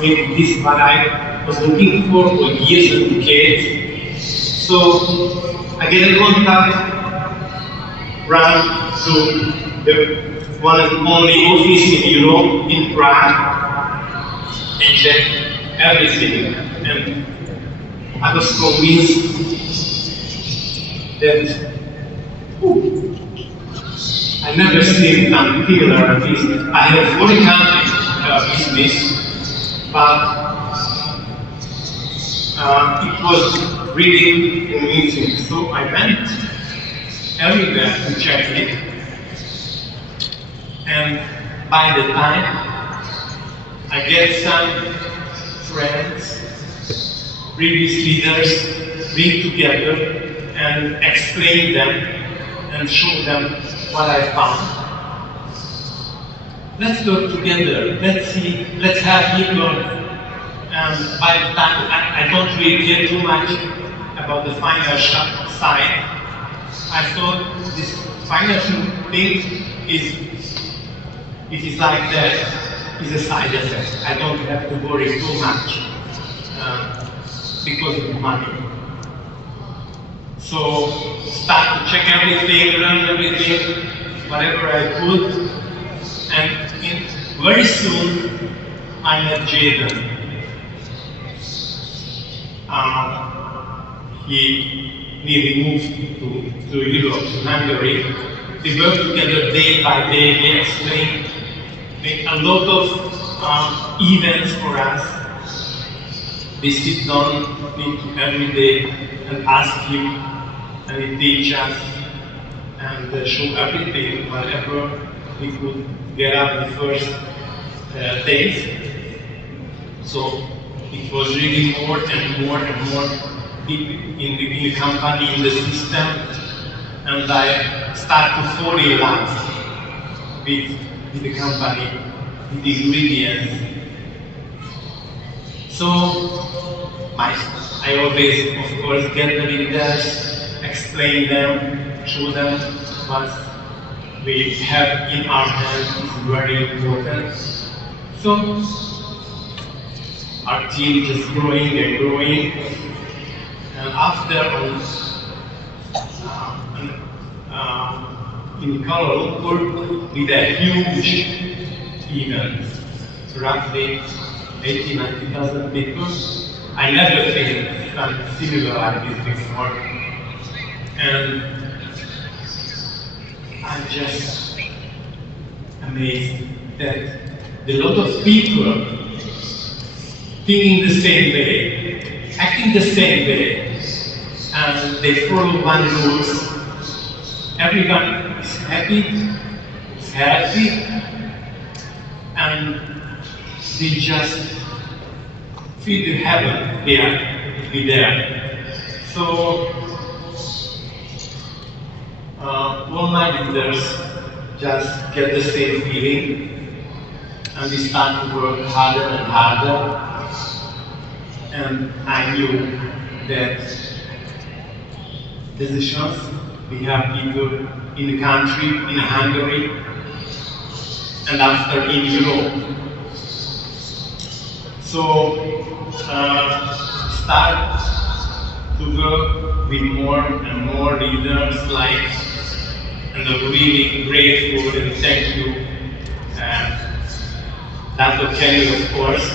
maybe this is what I was looking for years and decades. So I get a contact, run to the one and only office in Europe, in Prague, and check everything. And I was convinced that I never seen something like this. I have foreign country business, but it was really convincing. So I went everywhere to check it, and by the time I get some friends, previous leaders, bring together and explain them and show them what I found. Let's work together, let's see, let's have people. And by the time I don't really care too much about the financial side, I thought this financial thing it is like that, is a side effect. I don't have to worry too much because of money. So start to check everything, learn everything, whatever I could, and very soon I met Jaden. He nearly moved to Europe, to Hungary. We worked together day by day. He explained, made a lot of events for us. We sit down every day and ask him, and he teach us and show everything, whatever we could get up the first days. So it was really more and more and more in the company, in the system, and I started to fall in love with the company, with the ingredients. So I always, of course, get the leaders, explain them, show them what we have in our hands is very important. So our team is just growing and growing. And after in Kuala Lumpur, we had a huge event, roughly 80,000-90,000 people. I never seen something similar like this before. And I'm just amazed that a lot of people thinking the same way, acting the same way, and they follow one rules. Everyone is happy, is healthy, and they just feel the heaven there, to be there. So all my leaders just get the same feeling, and we start to work harder and harder. And I knew that there's a chance we have people in the country, in Hungary, and after in Europe. So start to work with more and more leaders, and I'm really grateful and thank you, Dr. Kenny, of course.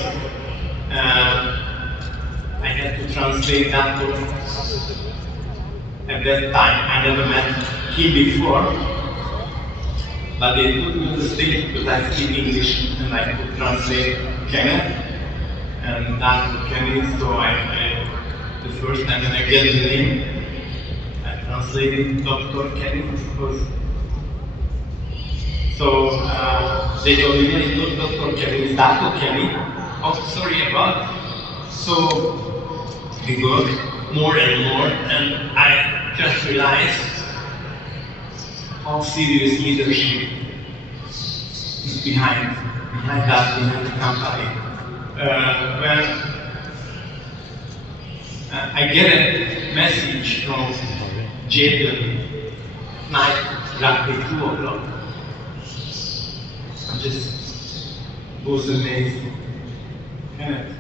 I had to translate that book. At that time, I never met him before, but they put me on the stage because I speak English and I could translate Kenneth and Dr. Kenny. So the first time when I get the name, I translated Dr. Kenny, I suppose. So they told me, it's not Dr. Kenny, it's Dr. Kenny. Oh, sorry about it. So we work more and more, and I just realized how serious leadership is behind the company. When I get a message from Jaden night roughly 2 o'clock, I just was amazed. And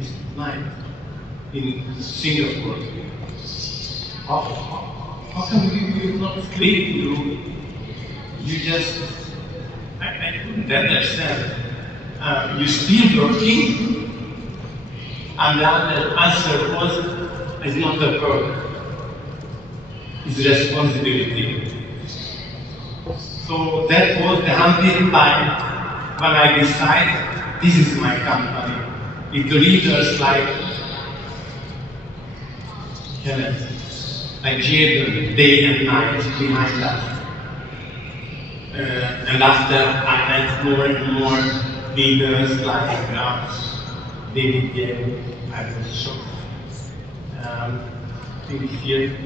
it's mine in Singapore. How come you not sleep? You just, I couldn't understand. You still working? And the other answer was, it's not a work, it's responsibility. So that was the 100th time when I decided, this is my company. If the leaders like Jaden, day and night behind us. And after I met more and more leaders like David Yale, I was shocked. I think here,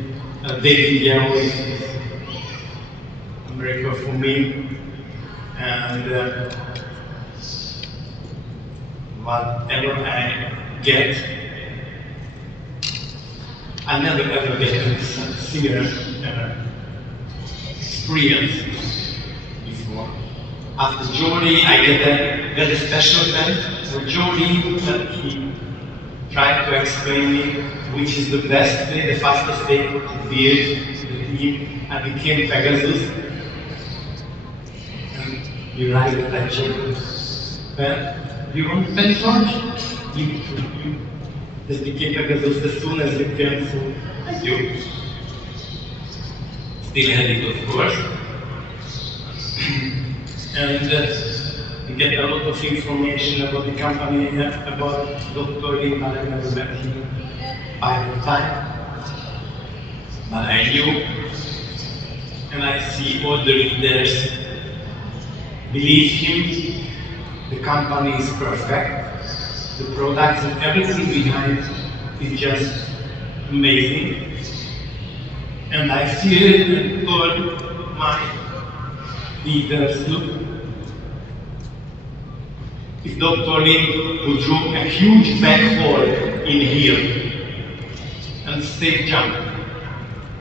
David Yale is a miracle for me. And whatever I get, I never ever get a similar experience before. After George, I get a very special event. So George, he tried to explain me which is the best way, the fastest way to build the team. I became Pegasus. And you write it like James. You want pen George? You just became Pegasus as soon as you can, so thank you. Still had it, of course. And you get a lot of information about the company, about Dr. Lee, but I never met him by the time. But I knew, and I see all the leaders believe him. The company is perfect. The products and everything behind is just amazing. And I feel it and told my leaders, look, if Dr. Lin would draw a huge black hole in here and say jump,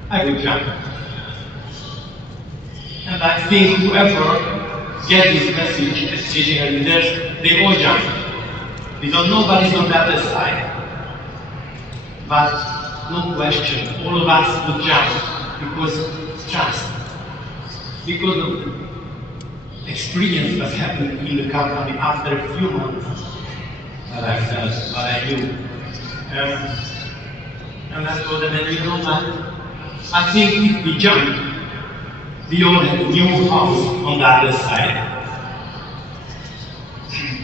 I would jump. And I think whoever gets this message, the decision leaders, they all jump. Because nobody's on the other side. But no question, all of us would jump because trust. Because of the experience that's happened in the company after a few months that I felt, what I knew. And I told them, and you know what? I think if we jump, we all have a new house on the other side.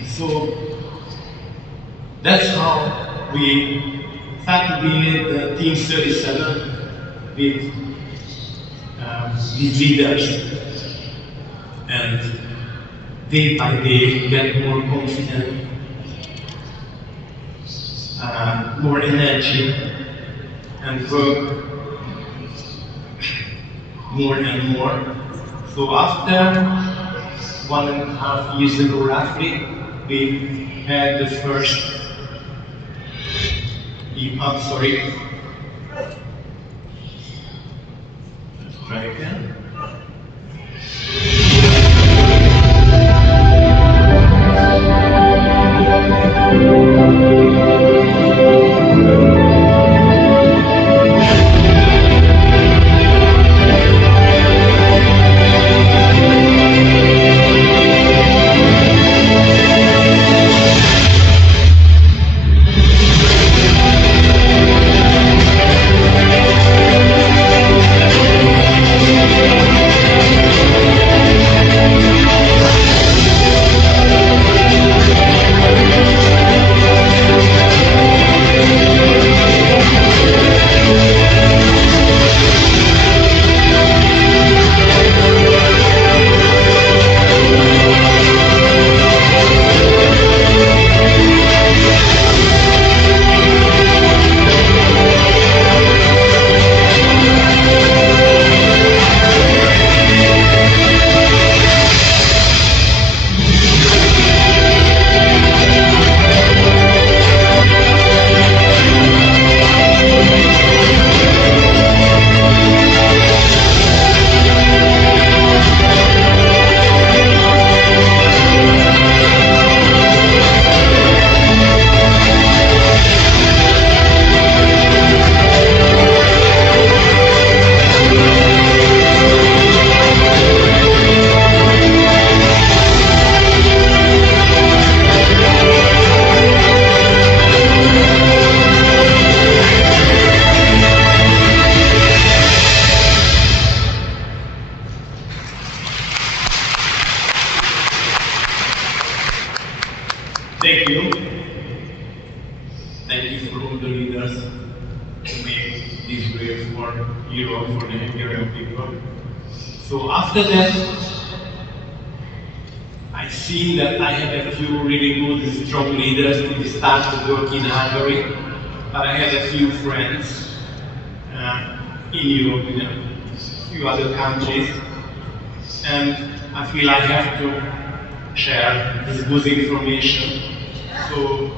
So that's how we started building Team 37 with these leaders. And day by day, get more confident, more energy, and work more and more. So after 1.5 years ago, roughly, we had the first. I'm sorry. Let's try again. thank you. Thank you for all the leaders who made this way for Europe, for the Hungarian people. So after that, I see that I have a few really good, strong leaders who started to work in Hungary, but I have a few friends in Europe, in a few other countries, and I feel I have to share this good information. So,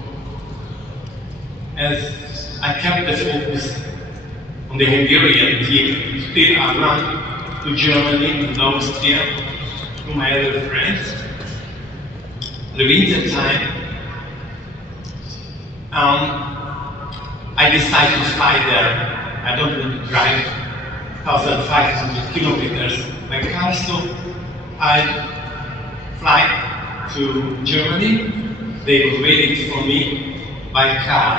as I kept the focus on the Hungarian team, still I run to Germany, to Austria, to my other friends. The winter time, I decided to fly there. I don't want to drive 1,500 kilometers by car, so I fly to Germany. They were waiting for me by car.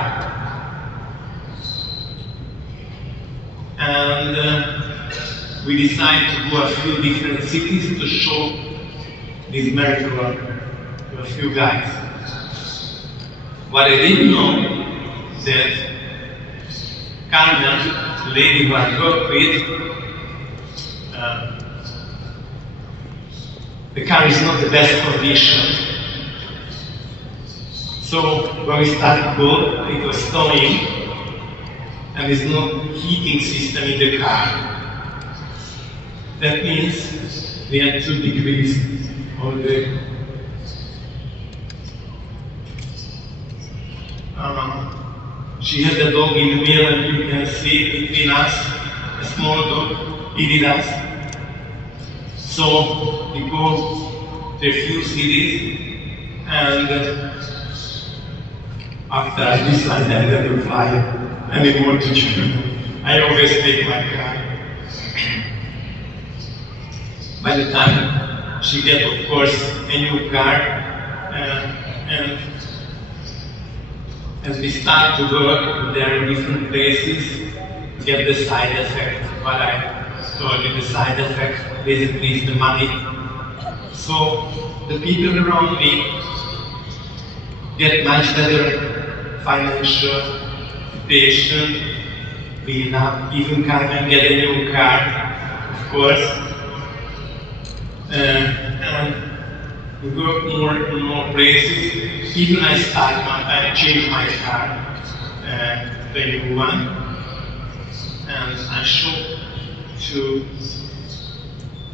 And we decided to go a few different cities to show this miracle to a few guys. What I didn't know that Carmen, the lady who I work with, the car is not the best condition. So when we started to go, it was snowing, and there's no heating system in the car. That means we had 2 degrees all day. She had a dog in the middle, and you can see between us, a small dog, us. So we go to a few cities, and after I decided I never fly anymore to Germany, I always take my car. By the time she gets, of course, a new car, and as we start to work, there are different places, get the side effect. What I told you, the side effect basically is the money. So the people around me get much better financial situation. We now even can get a new car, of course. And we work more and more places. Even I changed my car to a new one, and I show to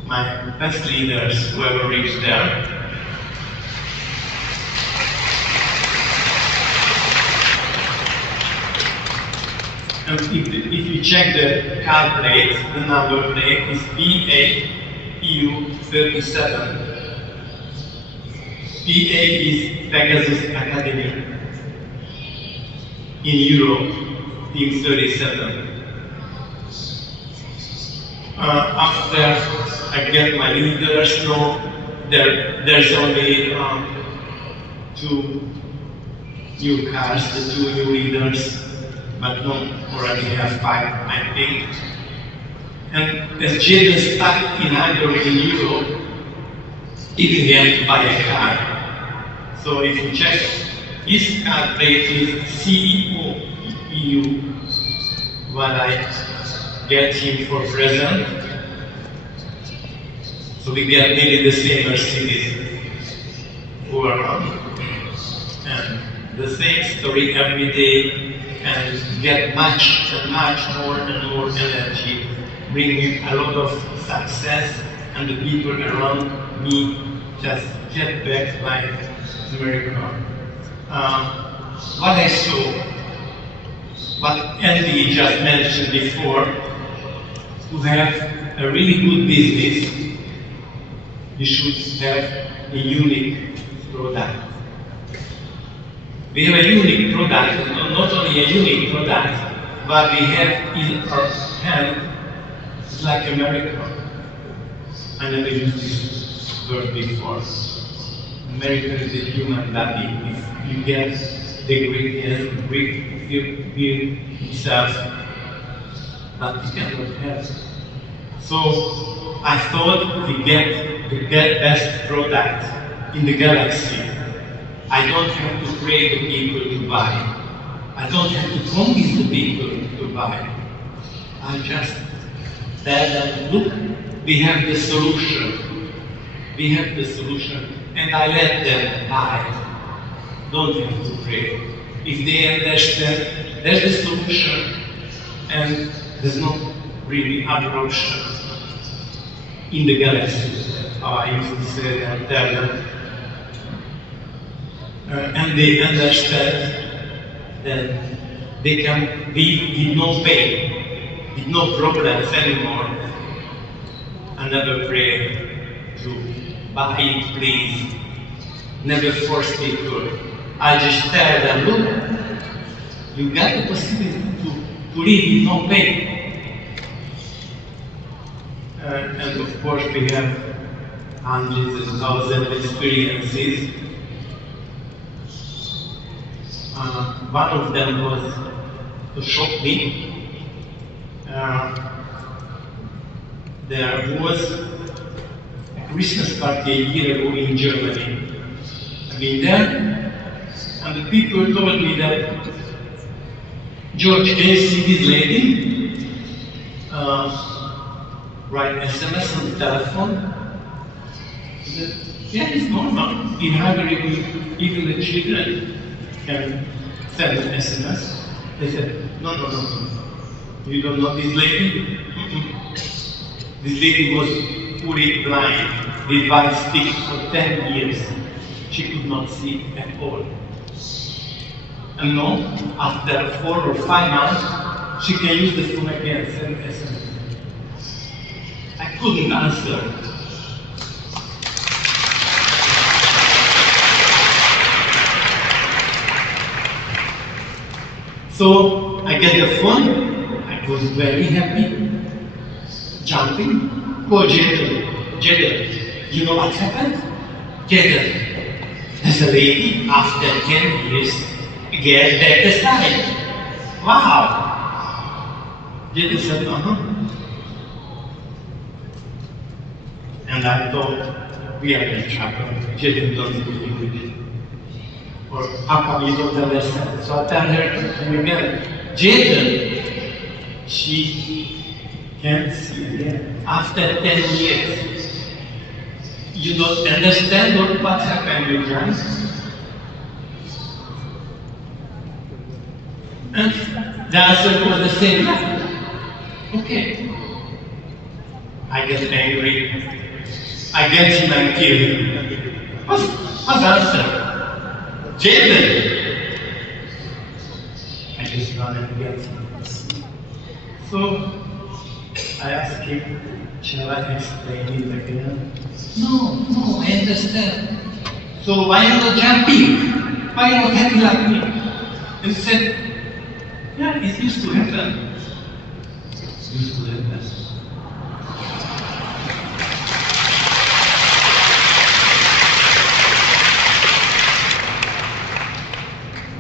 my best leaders who ever reached there. And if you check the car plate, the number plate is PA-EU 37. PA is Pegasus Academy. In Europe, team 37. After I get my leaders, there's only 2 new cars, the 2 new leaders, but no, already have 5, I think. And as Jaden stuck in Hungary in Europe, even he had to buy a car. So if you check, his car plate is CEO-EU, what I get him for present. So we get nearly the same Mercedes go around. And the same story every day, and get much and much more and more energy, bringing a lot of success, and the people around me just get back like miracle. What I saw, what Andy just mentioned before, to have a really good business, you should have a unique product. We have a unique product, not only a unique product, but we have in our hand, it's like a miracle. I never used this word before. Miracle is a human body. If you get the ingredient, build itself, but you cannot have. So I thought we get the best product in the galaxy. I don't have to pray the people to buy. I don't have to convince the people to buy. I just tell them, look, we have the solution. We have the solution. And I let them buy. Don't have to pray. If they understand, there's the solution, and there's not really other option in the galaxy, how I used to say and tell them. And they understand that they can live with no pain, with no problems anymore, and never pray to buy it, please. Never force people. I just tell them, look, you got the possibility to live with no pain. And of course we have hundreds and thousands of experiences. One of them was to shock me. There was a Christmas party a year ago in Germany. I've been there, and the people told me that, George, can you see this lady? Write SMS on the telephone? I said, yeah, it's normal. In Hungary, even the children can send an SMS. They said, no. You don't know this lady? This lady was fully blind, with one stick for 10 years. She could not see at all. And now, after 4 or 5 months, she can use the phone again, send SMS. I couldn't answer. So I get the phone, I was very happy, jumping, call Jadel. You know what happened? Jadel, there's a lady after 10 years, get better sight. Wow! Jadel said, And I thought, we are in trouble. Jadel doesn't speak English. Or how come you don't understand? So I tell her again, Jadel, she can't see again. After 10 years, you don't understand what happened with her. And the answer was the same. Okay. I get angry. I get him and kill him. What's the answer? Jadel! I just run and get him. So I asked him, shall I explain it again? No, I understand. So why are you not jumping? Why are you not happy like me? And he said, yeah, it used to happen. It used to happen.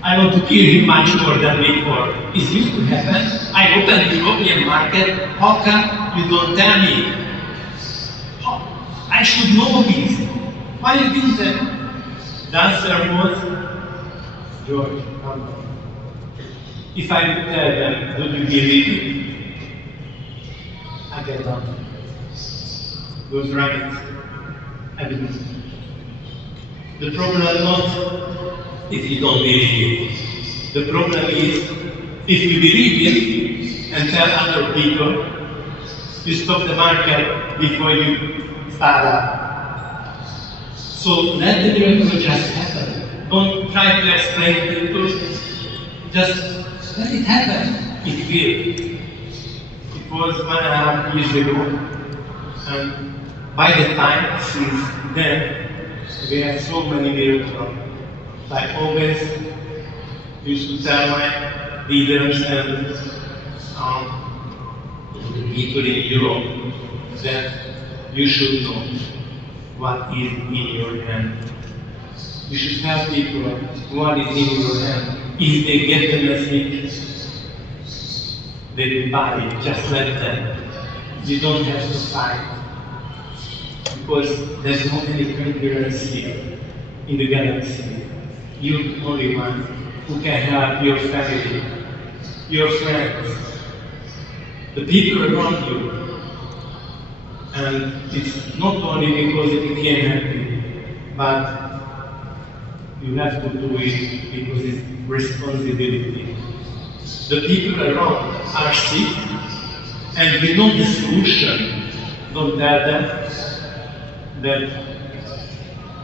I want to kill him much more than before. It used to happen. I opened the European market. How come you don't tell me? I should know this. Why you didn't tell me? The answer was, George, if I would tell them, would you believe it? I get down. He was right. I didn't. The problem is not if you don't believe it. The problem is, if you believe it and tell other people, you stop the market before you start up. So let the miracle just happen. Don't try to explain to people. Just let it happen. It will. It was 1.5 years ago, and by the time since then, we have so many miracles. I always used to tell my leaders and the people in Europe that you should know what is in your hand. You should tell people what is in your hand. If they get the message, they will buy it. Just let them. You don't have to fight. Because there's not any concurrency in the galaxy. you're the only one who can help your family, your friends, the people around you. And it's not only because it became happy, but you have to do it because it's responsibility. The people around are sick, and we know the solution. Don't tell them that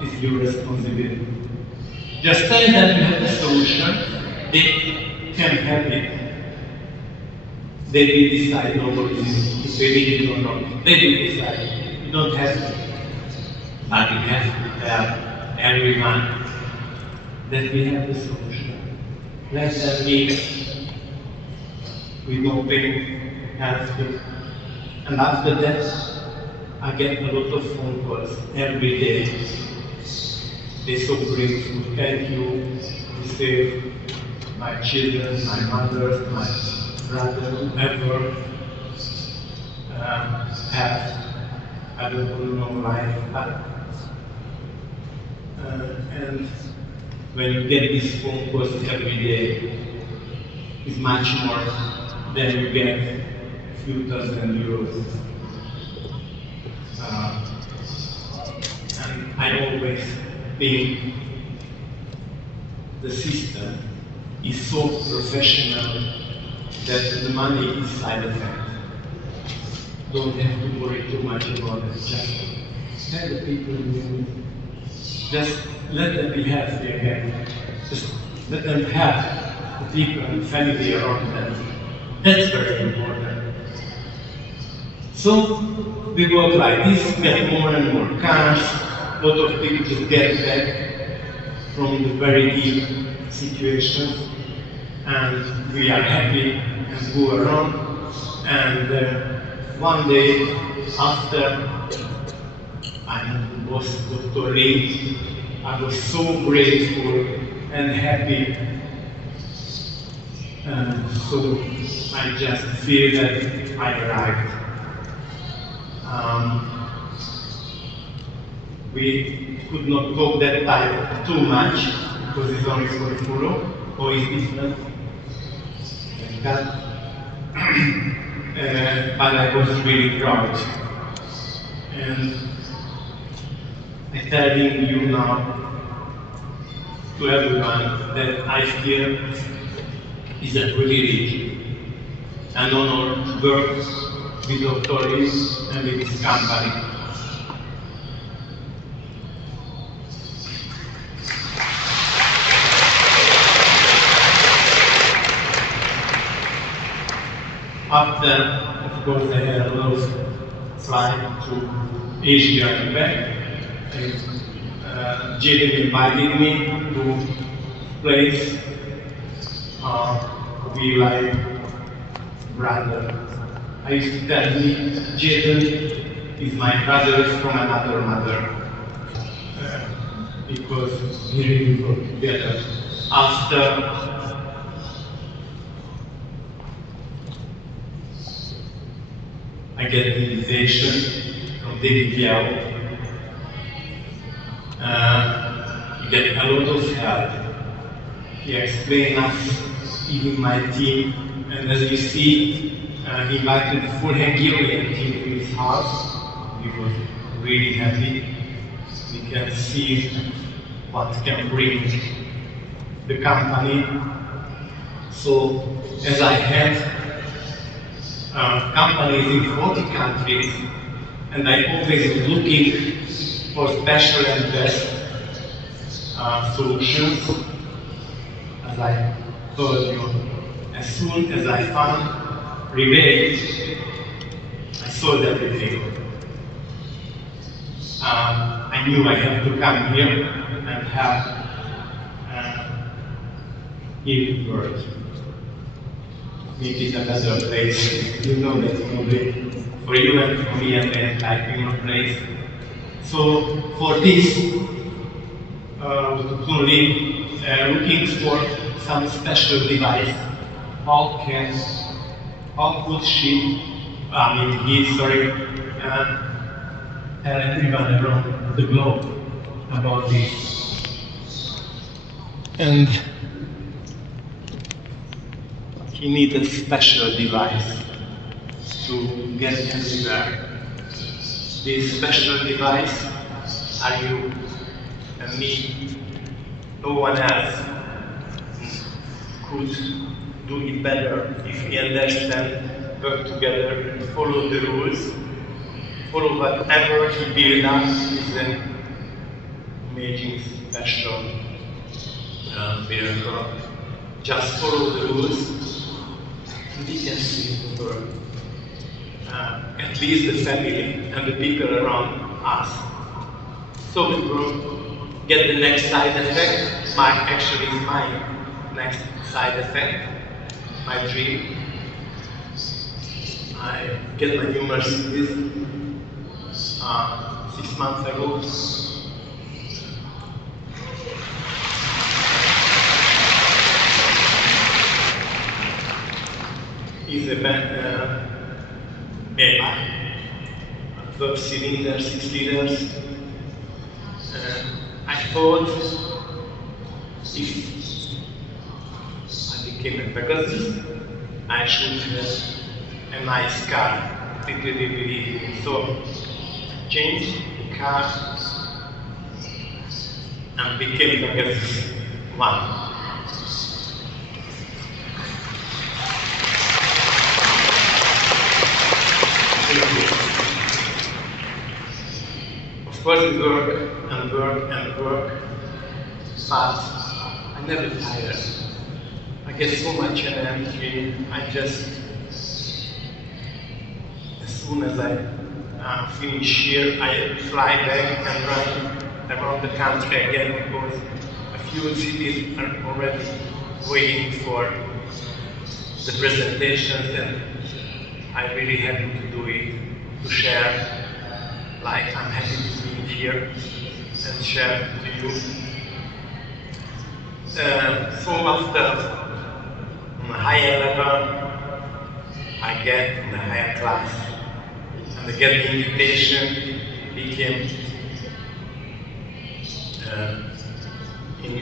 it's your responsibility. Just tell them you have the solution, they can have it. They will decide nobody if they need it or not. They will decide. You don't have to. But you have to tell everyone that we have the solution. Let them live with no pain, healthy. And after that, I get a lot of phone calls every day. They're so grateful. Thank you. You saved my children, my mother, my brother, whoever have I don't know life. And when you get these phone calls every day, it's much more than you get a few dozen euros. And I always think the system is so professional that the money is side effect. Don't have to worry too much about it. Just tell the people you just let them be healthy again. Just let them have the people and family around them. That's very important. So we work like this, get more and more cars. A lot of people just get back from the very deep situation, and we are happy and go around. And one day after I was Dr. Lee, I was so grateful and happy. So I just feel that I arrived. We could not talk that time too much because it's only for Furo, or it's different. But I was really proud. And I'm telling you now to everyone that I feel is a privilege and honor to work with Dr. Lee and with his company. After, of course, I had a lot of flight to Asia and back. Jaden invited me to place we like brother. I used to tell me Jaden is my brother from another mother because we really got together. After I get an invitation from David Yao. He get a lot of help. He explained us, even my team, and as you see, he invited the full Hungarian team to his house. We were really happy. We can see what can bring the company. So, as I had companies in 40 countries, and I always looking for special and best solutions. As I told you, as soon as I found Rebate, I sold everything. I knew I had to come here and have give birth. Make it a better place. You know that only for you and for me and the entire human place. So for this, only looking for some special device. How could he, tell everyone around the globe about this? And he needs a special device to get everywhere. This special device are you and me. No one else could do it better if we understand, work together, and follow the rules, follow whatever he built us is an amazing, special miracle. Just follow the rules, and we can see the world. At least the family and the people around us. So we will get the next side effect. Actually, my next side effect, my dream. I get my new Mercedes 6 months ago. It's a Maybach, 12 cylinders, 6 liters. I thought if I became a Pegasus, I should have a nice car. So changed the car and became Pegasus 1. Of course, we work and work and work, but I never tired. I get so much energy. I just, as soon as I finish here, I fly back and run around the country again because a few cities are already waiting for the presentations, and I'm really happy to do it, to share. Like I'm happy to be here and share to you. So after on a higher level, I get in a higher class, and I get the invitation, became in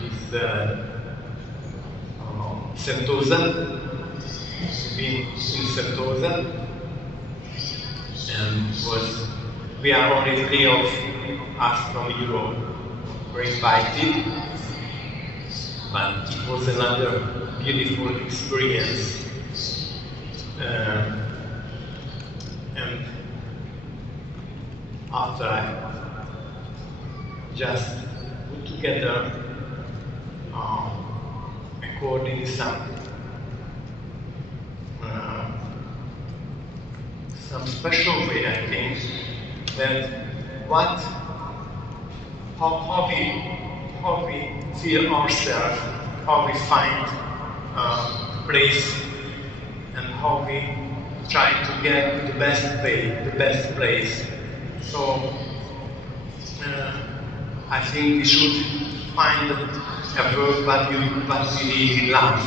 this Sentosa, been in Sentosa. And we are only 3 of us from Europe were invited, but it was another beautiful experience. And after I just put together according to some special way, I think, that how we feel ourselves, how we find a place, and how we try to get the best way, the best place. So I think we should find a work that we really love.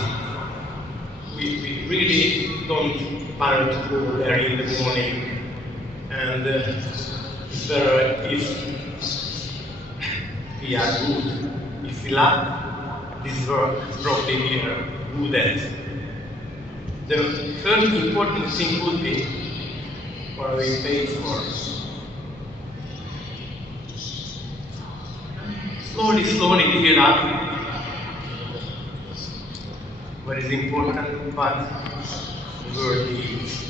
We really don't bother to go there in the morning, and it's better if we are good. If we love this work, probably we are good at. The first important thing would be what we pay for. Slowly we love what is important, but word is.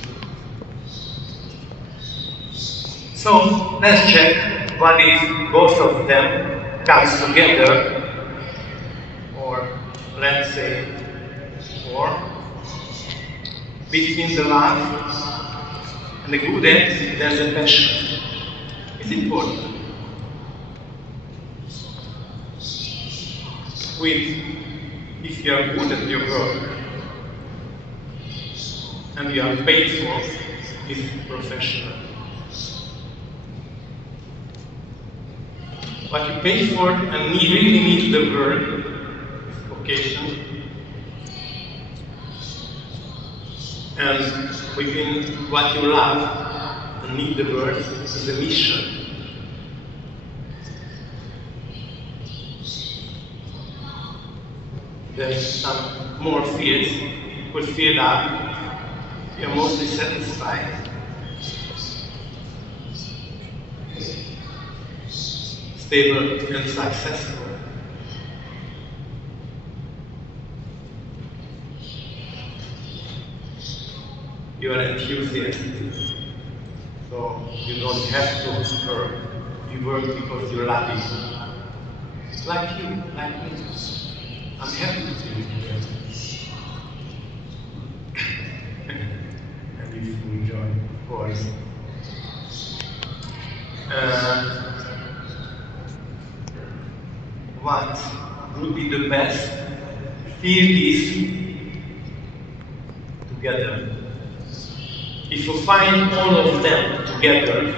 So let's check what if both of them comes together, or let's say, or between the love and the good end, there's a passion. It's important. If you are good at your work, and you are paid for, is professional. What you pay for and really need the work is vocation. And within what you love and need the work is a mission. there's some more fields, could feel that you're mostly satisfied. Stable and successful. You are enthusiastic, so you don't have to work. You work because you love it. Like you, like me. I'm happy to see you today. And if you enjoy, of course. What would be the best? Feel this together. If you find all of them together,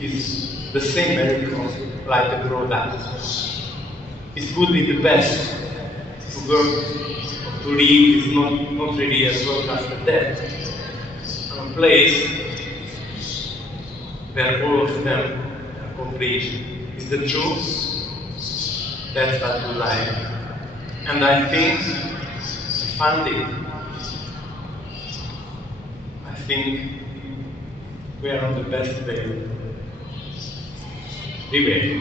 it's the same miracle like the product. It would be the best to work, to live is not really as work after death. A place where all of them are complete. Is the truth? That's what you like. And I think I found it. I think we are on the best way. We will.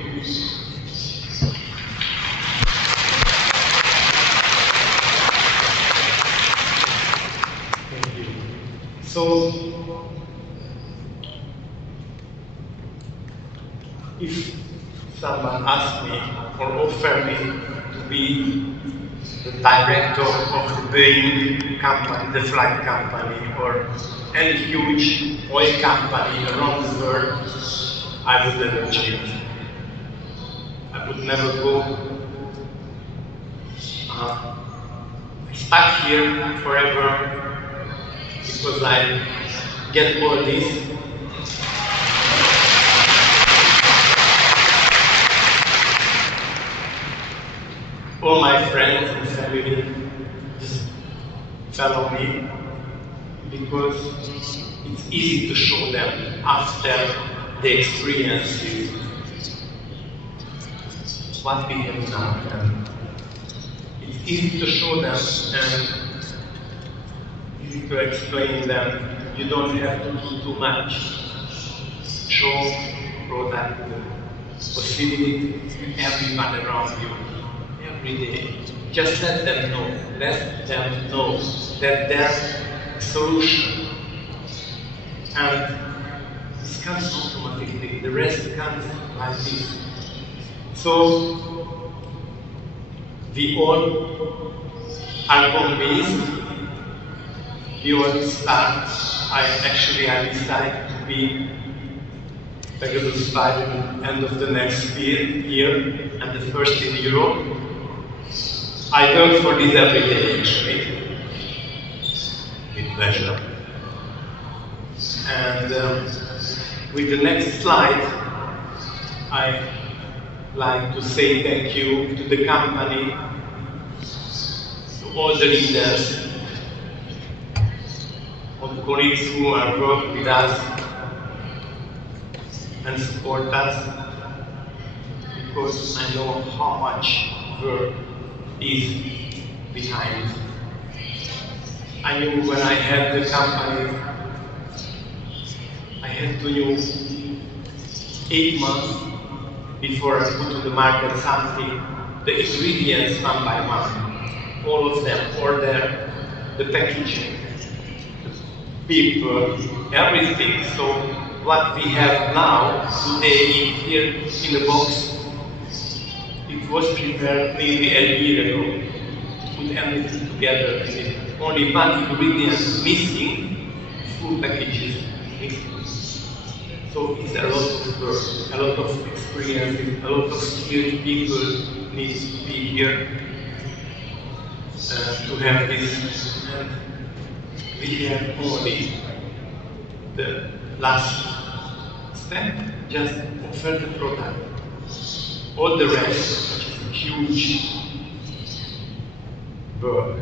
Thank you. So, if someone asks me or offers me to be the director of the Boeing company, the flight company, or any huge oil company around the world, I would never change. I would never go stuck here forever because I get all this. All my friends and family just follow me because it's easy to show them after the experiences what we have now. And it's easy to show them and easy to explain them. You don't have to do too much. Show product possibility to everyone around you. Every day. Just let them know that there's a solution. And this comes automatically, the rest comes like this. So, we all are convinced, we all start, I decided to be Pegasus 5 at the end of the next year, and the first in Europe. I work for this every day, actually, with pleasure. And with the next slide, I like to say thank you to the company, to all the leaders, all the colleagues who are working with us and support us, because I know how much work is behind. I knew when I had the company, I had to know 8 months before I put on the market something, the ingredients one by one, all of them, order, the packaging, the people, everything. So what we have now, today, here in the box, it was prepared nearly a year ago to put everything together. And only one ingredient missing, full packages missing. So it's a lot of work, a lot of experience, a lot of skilled people need to be here to have this. And we have only the last step, just offer the product. All the rest, huge work,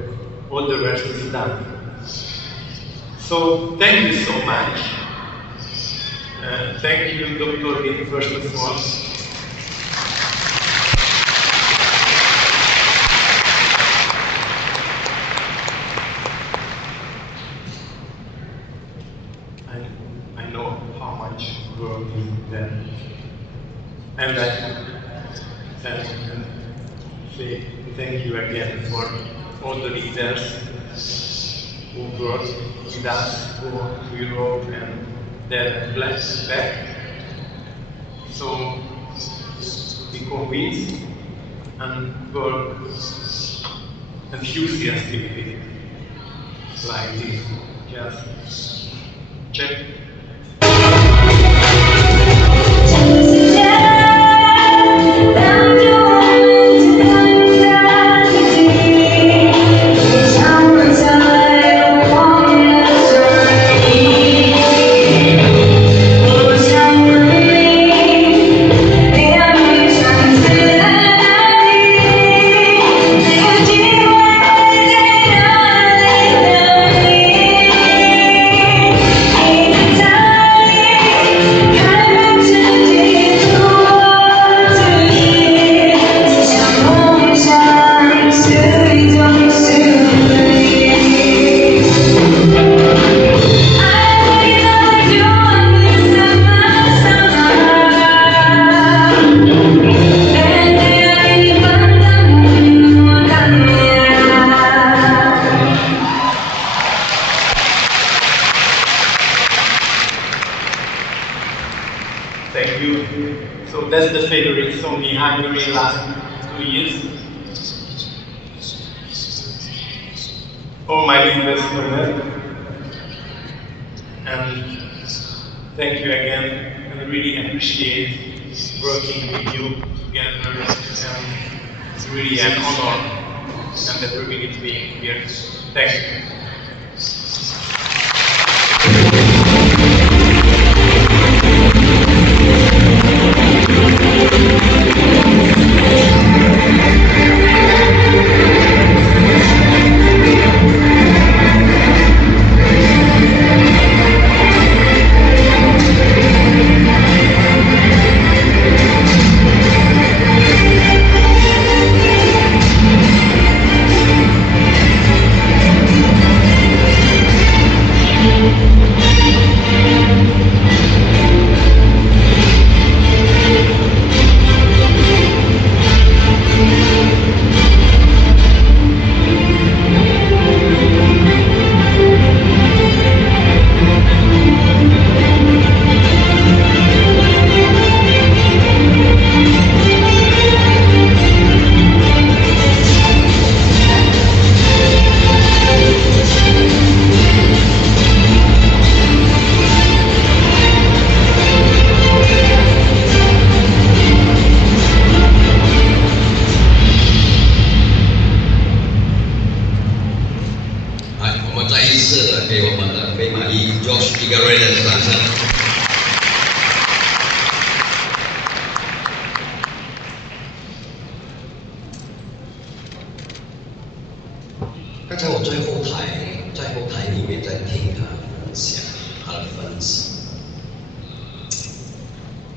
all the rest is done. So thank you so much. Thank you, Dr. Lin, first of all. thank you again for all the leaders who worked with us for Europe and then left back. So be convinced and work enthusiastically like this. Just check. Thank you. So that's the favorite song in Hungary last 2 years. All my leaders know that. And thank you again. I really appreciate working with you together. And it's really an honor and a privilege being here. Thank you. George 一个热烈的掌声。刚才我在后台里面在听他分享他的分析。